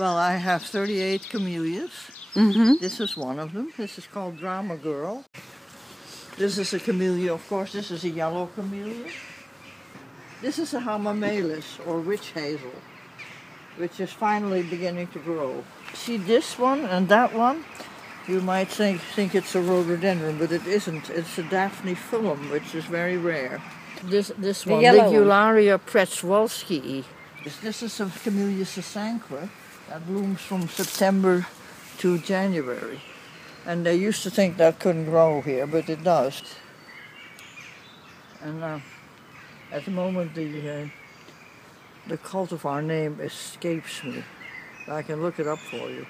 Well, I have 38 camellias. Mm-hmm. This is one of them. This is called Drama Girl. This is a camellia, of course. This is a yellow camellia. This is a Hamamelis, or witch hazel, which is finally beginning to grow. See this one and that one? You might think it's a rhododendron, but it isn't. It's a Daphne phyllum, which is very rare. This one, Ligularia pretzwalskii. This is a Camellia sasanqua that blooms from September to January. And they used to think that couldn't grow here, but it does. And at the moment the cultivar name escapes me. I can look it up for you.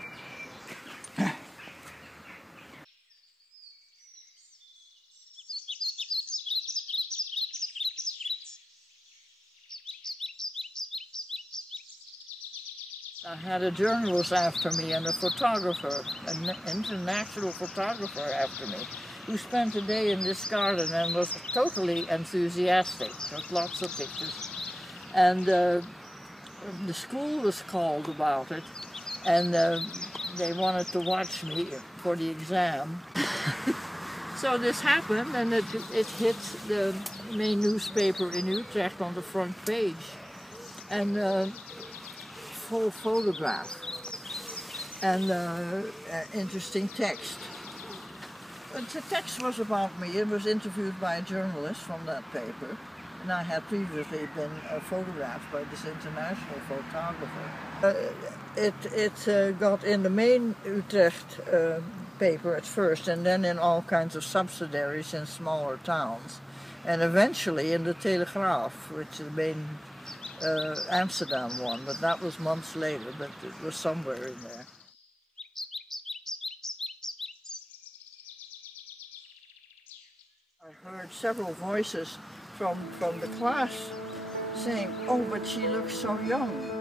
I had a journalist after me and a photographer, an international photographer after me, who spent a day in this garden and was totally enthusiastic, took lots of pictures. And the school was called about it, and they wanted to watch me for the exam. So this happened, and it hit the main newspaper in Utrecht on the front page. And full photograph and interesting text. But the text was about me. It was interviewed by a journalist from that paper, and I had previously been photographed by this international photographer. It got in the main Utrecht paper at first, and then in all kinds of subsidiaries in smaller towns, and eventually in the Telegraaf, which is the main Amsterdam one, but that was months later, but it was somewhere in there. I heard several voices from the class saying, "Oh, but she looks so young."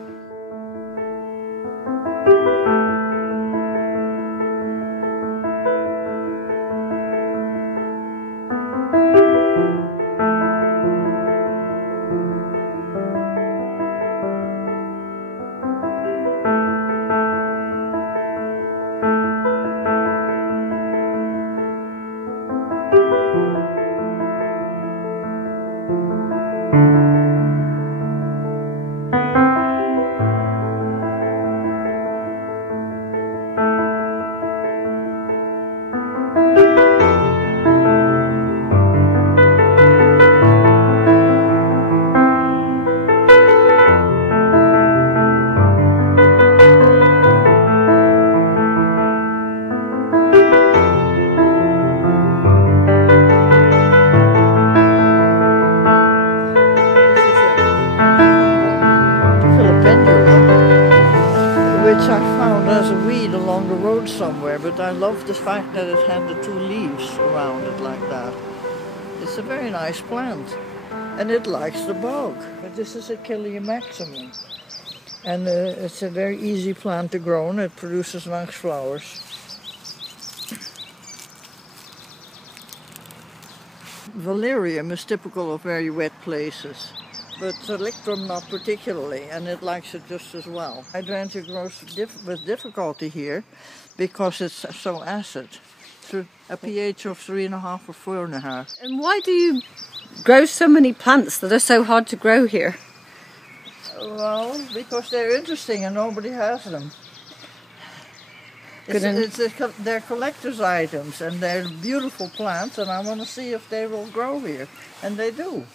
Which I found as a weed along the road somewhere, but I love the fact that it had the two leaves around it like that. It's a very nice plant, and it likes the bog. But this is Achillea maximum, and it's a very easy plant to grow, and it produces nice flowers. Valerium is typical of very wet places, but Thalictrum not particularly, and it likes it just as well. Hydrangea grows with difficulty here because it's so acid, through a pH of 3.5 or 4.5. And why do you grow so many plants that are so hard to grow here? Well, because they're interesting and nobody has them. They're collector's items, and they're beautiful plants, and I want to see if they will grow here, and they do.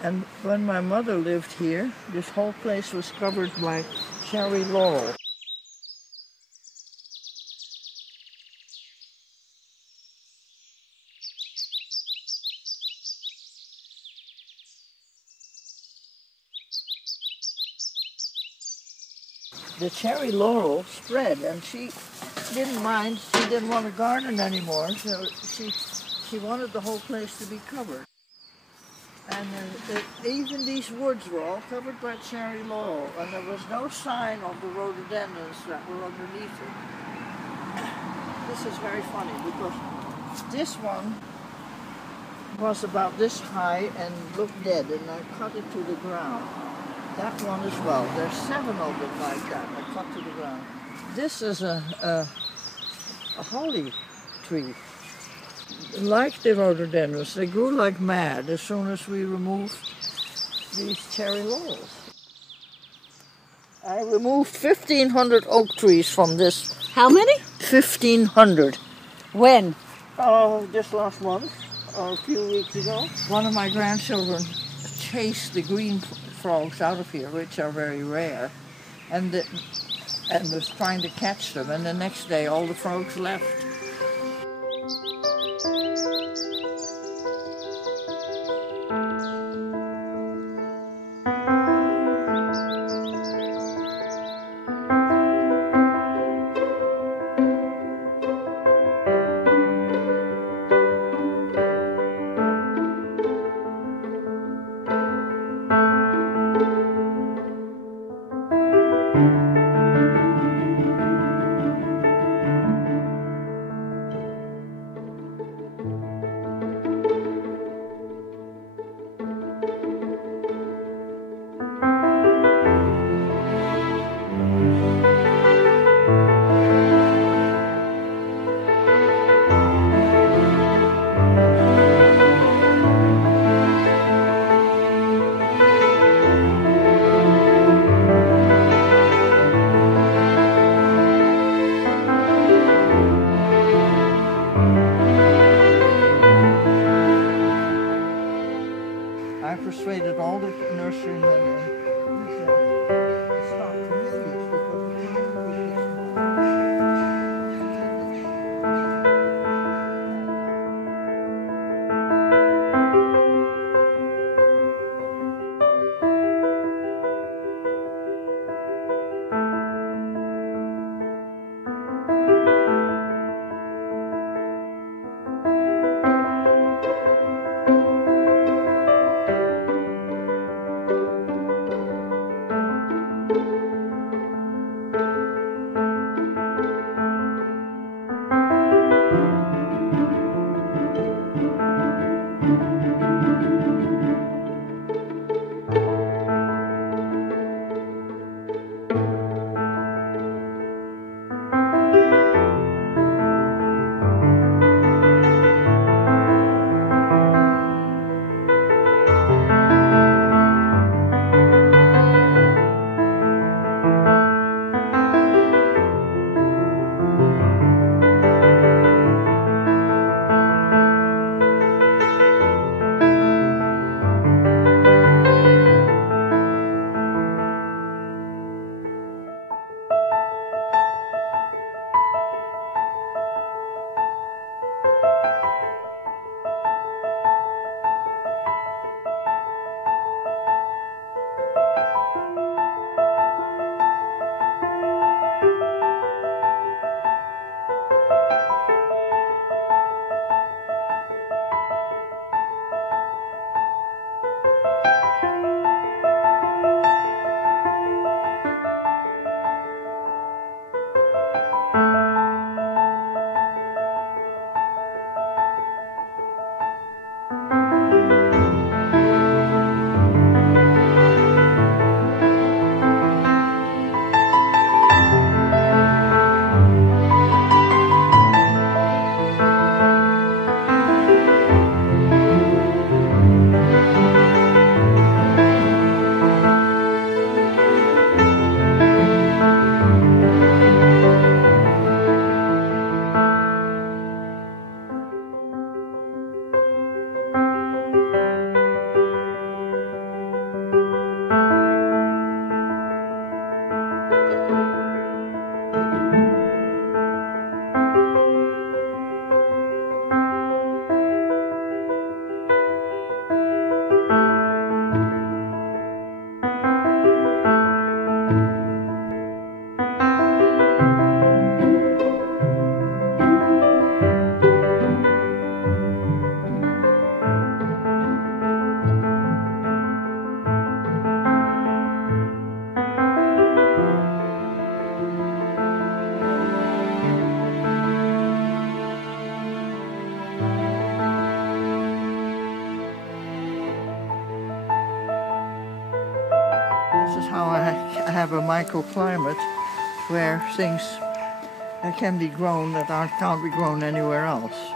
And when my mother lived here, this whole place was covered by cherry laurel. The cherry laurel spread, and she didn't mind. She didn't want to garden anymore, so she wanted the whole place to be covered. And even these woods were all covered by cherry laurel, and there was no sign of the rhododendrons that were underneath it. This is very funny because this one was about this high and looked dead, and I cut it to the ground. That one as well. There's 7 of them like that. I cut to the ground. This is a holly tree. Like the rhododendrons, they grew like mad as soon as we removed these cherry laurels. I removed 1,500 oak trees from this. How many? 1,500. When? Oh, just last month, or a few weeks ago. One of my grandchildren chased the green frogs out of here, which are very rare, and was trying to catch them, and the next day all the frogs left. I persuaded all the nurserymen to start camellias because the flowers were have a microclimate where things can be grown that can't be grown anywhere else.